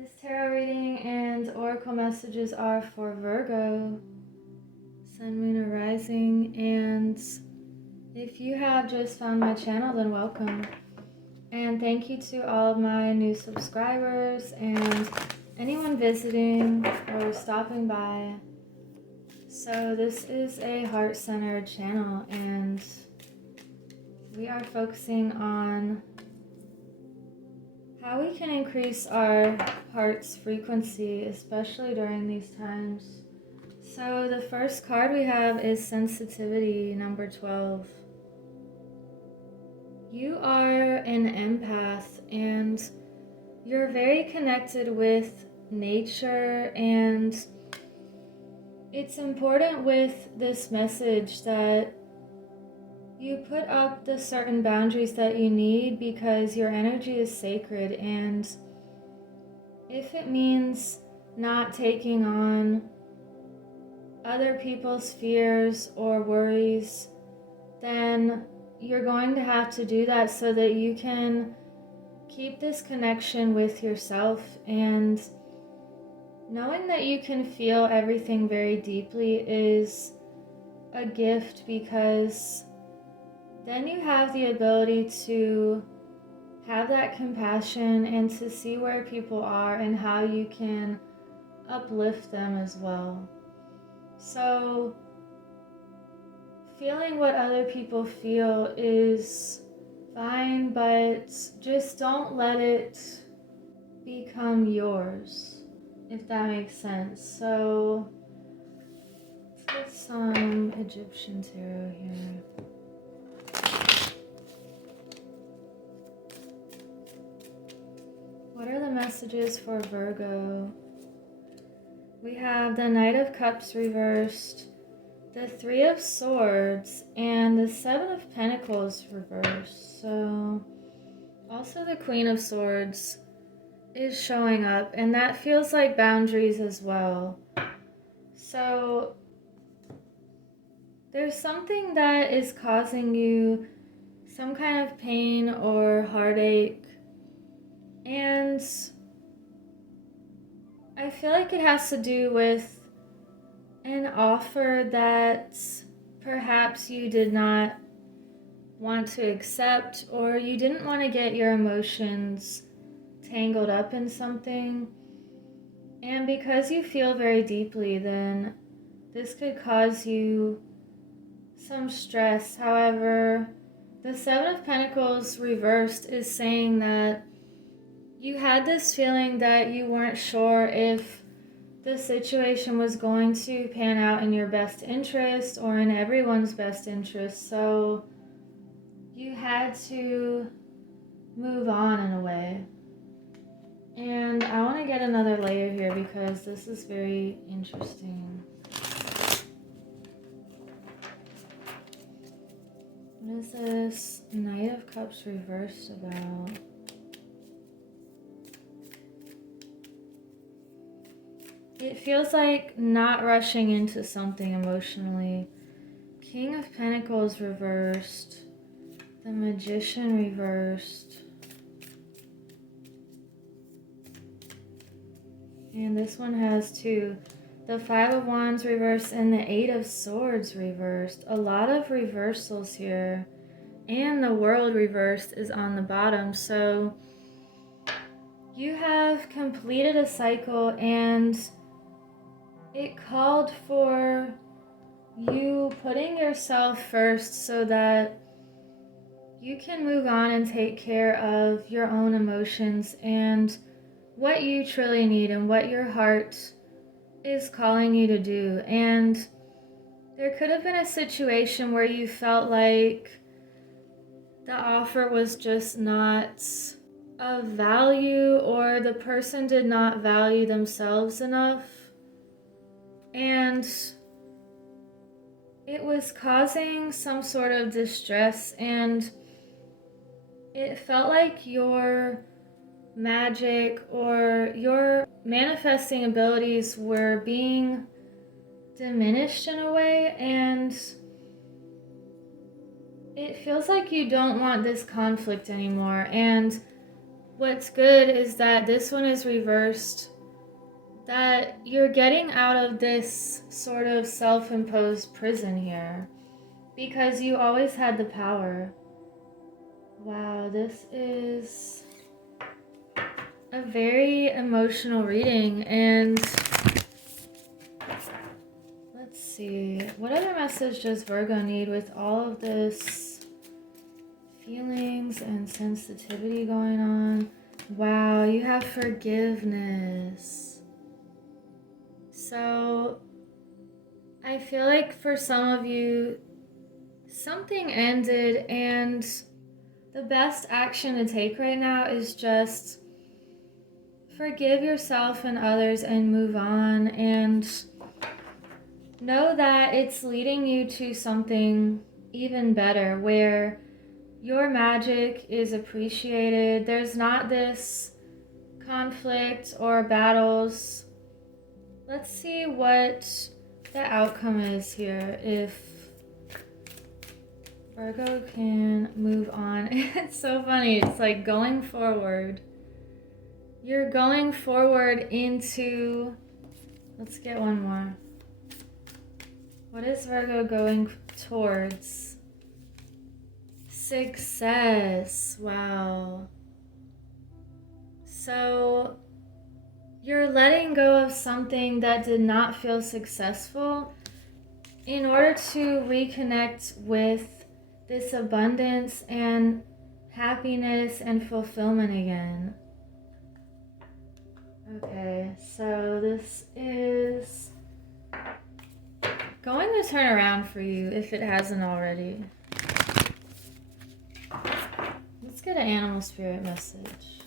This tarot reading and oracle messages are for Virgo, Sun, Moon, or Rising. And if you have just found my channel, then welcome. And thank you to all of my new subscribers and anyone visiting or stopping by. So this is a heart-centered channel, and we are focusing on how we can increase our heart's frequency, especially during these times. So the first card we have is sensitivity, number 12. You are an empath, and you're very connected with nature, and it's important with this message that you put up the certain boundaries that you need, because your energy is sacred, and if it means not taking on other people's fears or worries, then you're going to have to do that so that you can keep this connection with yourself. And knowing that you can feel everything very deeply is a gift, because then you have the ability to have that compassion and to see where people are and how you can uplift them as well. So feeling what other people feel is fine, but just don't let it become yours, if that makes sense. So let's get some Egyptian tarot here. What are the messages for Virgo? We have the Knight of Cups reversed, the Three of Swords, and the Seven of Pentacles reversed. So also the Queen of Swords is showing up, and that feels like boundaries as well. So there's something that is causing you some kind of pain or heartache, and I feel like it has to do with an offer that perhaps you did not want to accept, or you didn't want to get your emotions tangled up in something. And because you feel very deeply, then this could cause you some stress. However, the Seven of Pentacles reversed is saying that you had this feeling that you weren't sure if the situation was going to pan out in your best interest or in everyone's best interest. So you had to move on in a way. And I want to get another layer here because this is very interesting. What is this Knight of Cups reversed about? It feels like not rushing into something emotionally. King of Pentacles reversed. The Magician reversed. And this one has two. The Five of Wands reversed and the Eight of Swords reversed. A lot of reversals here. And the World reversed is on the bottom. So you have completed a cycle, and it called for you putting yourself first so that you can move on and take care of your own emotions and what you truly need and what your heart is calling you to do. And there could have been a situation where you felt like the offer was just not of value, or the person did not value themselves enough, and it was causing some sort of distress, and it felt like your magic or your manifesting abilities were being diminished in a way, and it feels like you don't want this conflict anymore. And what's good is that this one is reversed, that you're getting out of this sort of self-imposed prison here because you always had the power. Wow, this is a very emotional reading. And let's see, what other message does Virgo need with all of this feelings and sensitivity going on? Wow, you have forgiveness. So I feel like for some of you, something ended, and the best action to take right now is just forgive yourself and others and move on, and know that it's leading you to something even better where your magic is appreciated. There's not this conflict or battles. Let's see what the outcome is here if Virgo can move on. It's so funny. It's like going forward. You're going forward into... Let's get one more. What is Virgo going towards? Success. Wow. So you're letting go of something that did not feel successful in order to reconnect with this abundance and happiness and fulfillment again. Okay, so this is going to turn around for you if it hasn't already. Let's get an animal spirit message.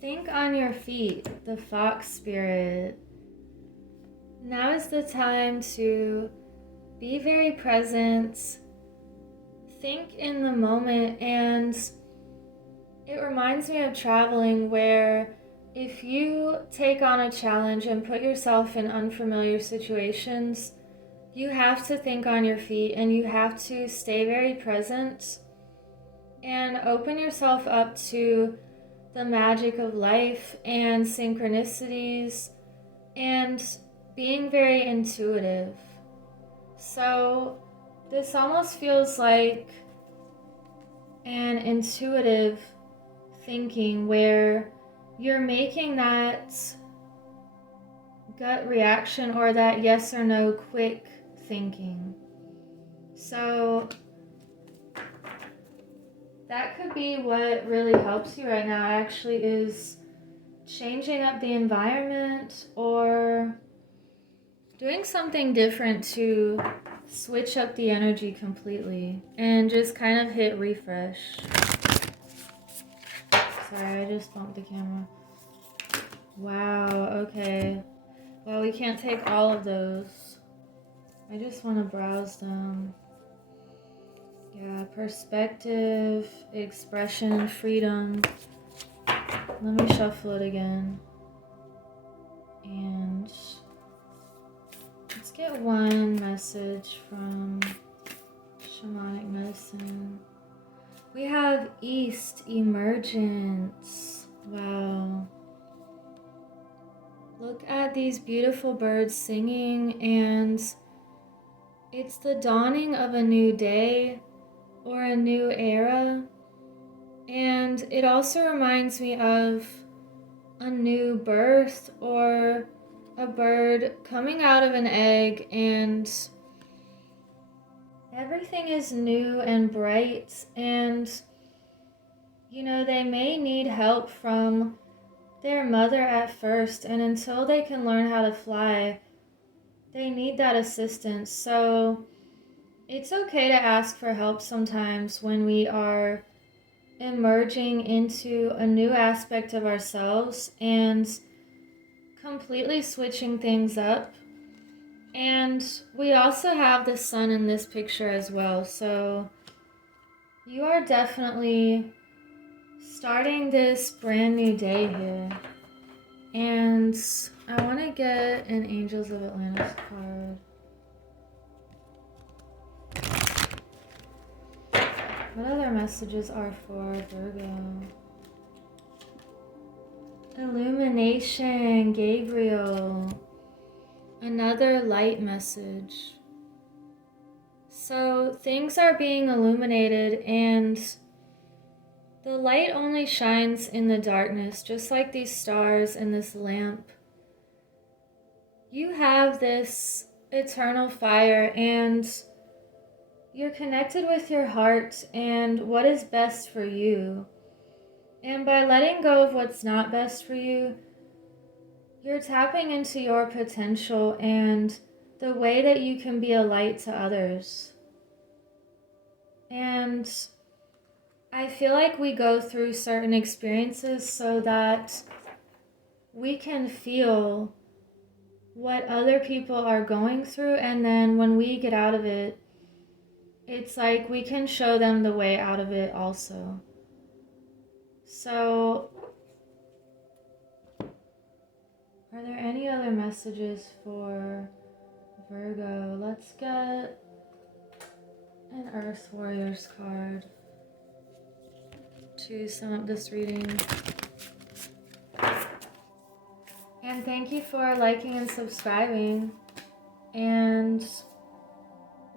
Think on your feet, the fox spirit. Now is the time to be very present, think in the moment, and it reminds me of traveling where if you take on a challenge and put yourself in unfamiliar situations, you have to think on your feet and you have to stay very present and open yourself up to the magic of life and synchronicities and being very intuitive. So this almost feels like an intuitive thinking where you're making that gut reaction or that yes or no quick thinking. So that could be what really helps you right now, actually, is changing up the environment or doing something different to switch up the energy completely and just kind of hit refresh. Sorry, I just bumped the camera. Wow, okay. Well, we can't take all of those. I just want to browse them. Yeah, perspective, expression, freedom. Let me shuffle it again. And let's get one message from Shamanic Medicine. We have East Emergence. Wow. Look at these beautiful birds singing, and it's the dawning of a new day or a new era. And it also reminds me of a new birth or a bird coming out of an egg, and everything is new and bright, and you know, they may need help from their mother at first, and until they can learn how to fly, they need that assistance. So it's okay to ask for help sometimes when we are emerging into a new aspect of ourselves and completely switching things up. And we also have the sun in this picture as well, so you are definitely starting this brand new day here. And I want to get an Angels of Atlantis card. What other messages are for Virgo? Illumination, Gabriel. Another light message. So things are being illuminated, and the light only shines in the darkness, just like these stars and this lamp. You have this eternal fire, and you're connected with your heart and what is best for you. And by letting go of what's not best for you, you're tapping into your potential and the way that you can be a light to others. And I feel like we go through certain experiences so that we can feel what other people are going through, and then when we get out of it, it's like we can show them the way out of it also. So, are there any other messages for Virgo? Let's get an Earth Warriors card to sum up this reading. And thank you for liking and subscribing. And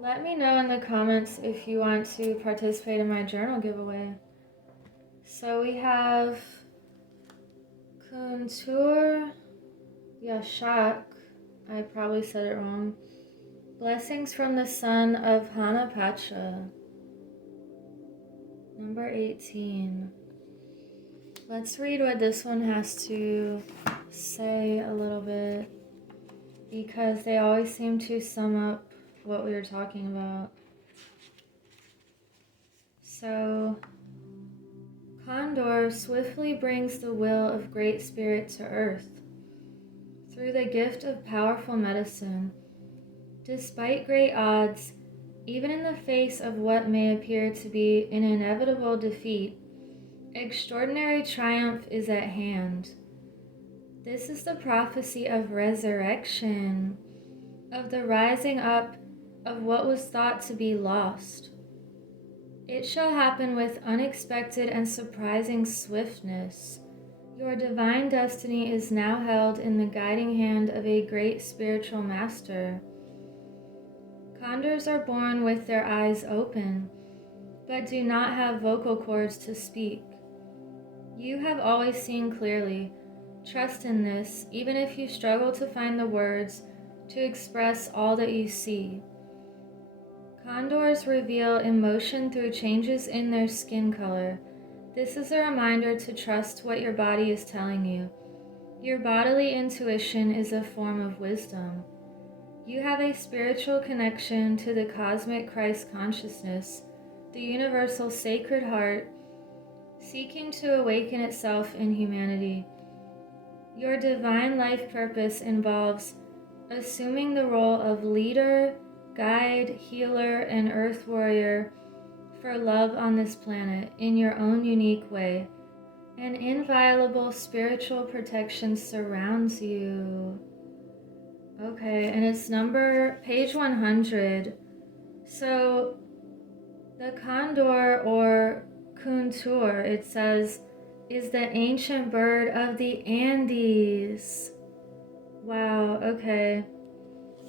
let me know in the comments if you want to participate in my journal giveaway. So we have Kuntur Yashak. I probably said it wrong. Blessings from the Son of Hanapacha. Number 18. Let's read what this one has to say a little bit, because they always seem to sum up what we were talking about. So, Condor swiftly brings the will of Great Spirit to earth through the gift of powerful medicine. Despite great odds, even in the face of what may appear to be an inevitable defeat, extraordinary triumph is at hand. This is the prophecy of resurrection, of the rising up of what was thought to be lost. It shall happen with unexpected and surprising swiftness. Your divine destiny is now held in the guiding hand of a great spiritual master. Condors are born with their eyes open, but do not have vocal cords to speak. You have always seen clearly. Trust in this, even if you struggle to find the words to express all that you see. Condors reveal emotion through changes in their skin color. This is a reminder to trust what your body is telling you. Your bodily intuition is a form of wisdom. You have a spiritual connection to the cosmic Christ consciousness, the universal Sacred Heart, seeking to awaken itself in humanity. Your divine life purpose involves assuming the role of leader, guide, healer, and earth warrior for love on this planet in your own unique way. An inviolable spiritual protection surrounds you. Okay, and it's page 100. So the condor, or Kuntur, it says, is the ancient bird of the Andes. Wow, okay.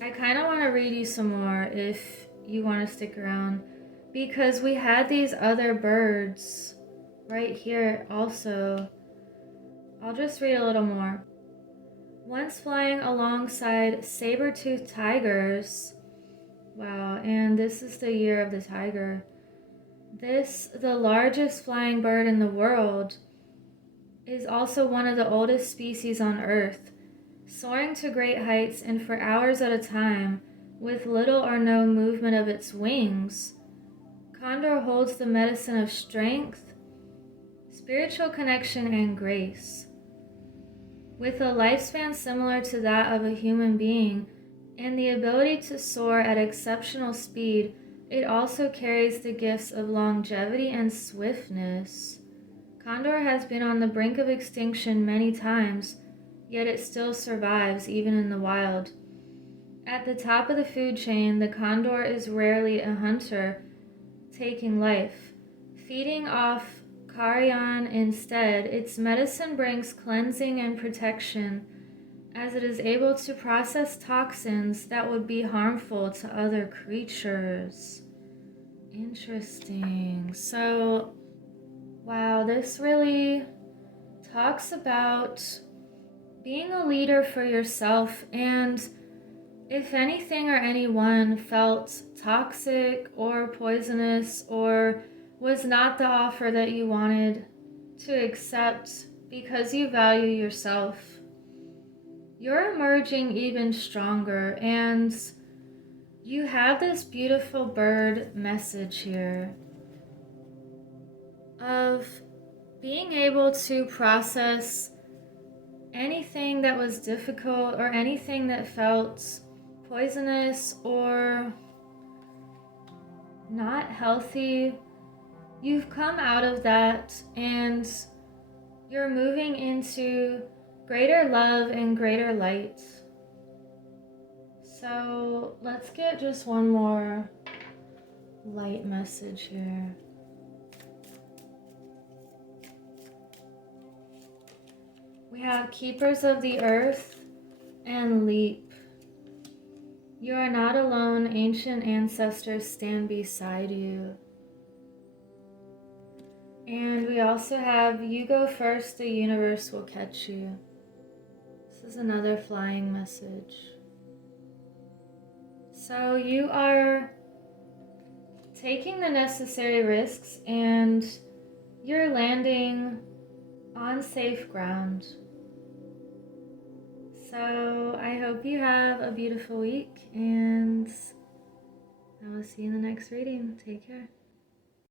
I kind of want to read you some more if you want to stick around, because we had these other birds right here also. I'll just read a little more. Once flying alongside saber-toothed tigers. Wow, and this is the year of the tiger. This, the largest flying bird in the world, is also one of the oldest species on Earth, soaring to great heights and for hours at a time, with little or no movement of its wings. Condor holds the medicine of strength, spiritual connection, and grace. With a lifespan similar to that of a human being and the ability to soar at exceptional speed, it also carries the gifts of longevity and swiftness. Condor has been on the brink of extinction many times, yet it still survives even in the wild. At the top of the food chain, the condor is rarely a hunter taking life, feeding off Carrion instead. Its medicine brings cleansing and protection, as it is able to process toxins that would be harmful to other creatures. Interesting. So, wow, this really talks about being a leader for yourself, and if anything or anyone felt toxic or poisonous or was not the offer that you wanted to accept because you value yourself, you're emerging even stronger, and you have this beautiful bird message here of being able to process anything that was difficult or anything that felt poisonous or not healthy. You've come out of that and you're moving into greater love and greater light. So let's get just one more light message here. We have Keepers of the Earth and Leap. You are not alone. Ancient ancestors stand beside you. And we also have You Go First, the universe will catch you. This is another flying message. So you are taking the necessary risks and you're landing on safe ground. So I hope you have a beautiful week, and I will see you in the next reading. Take care.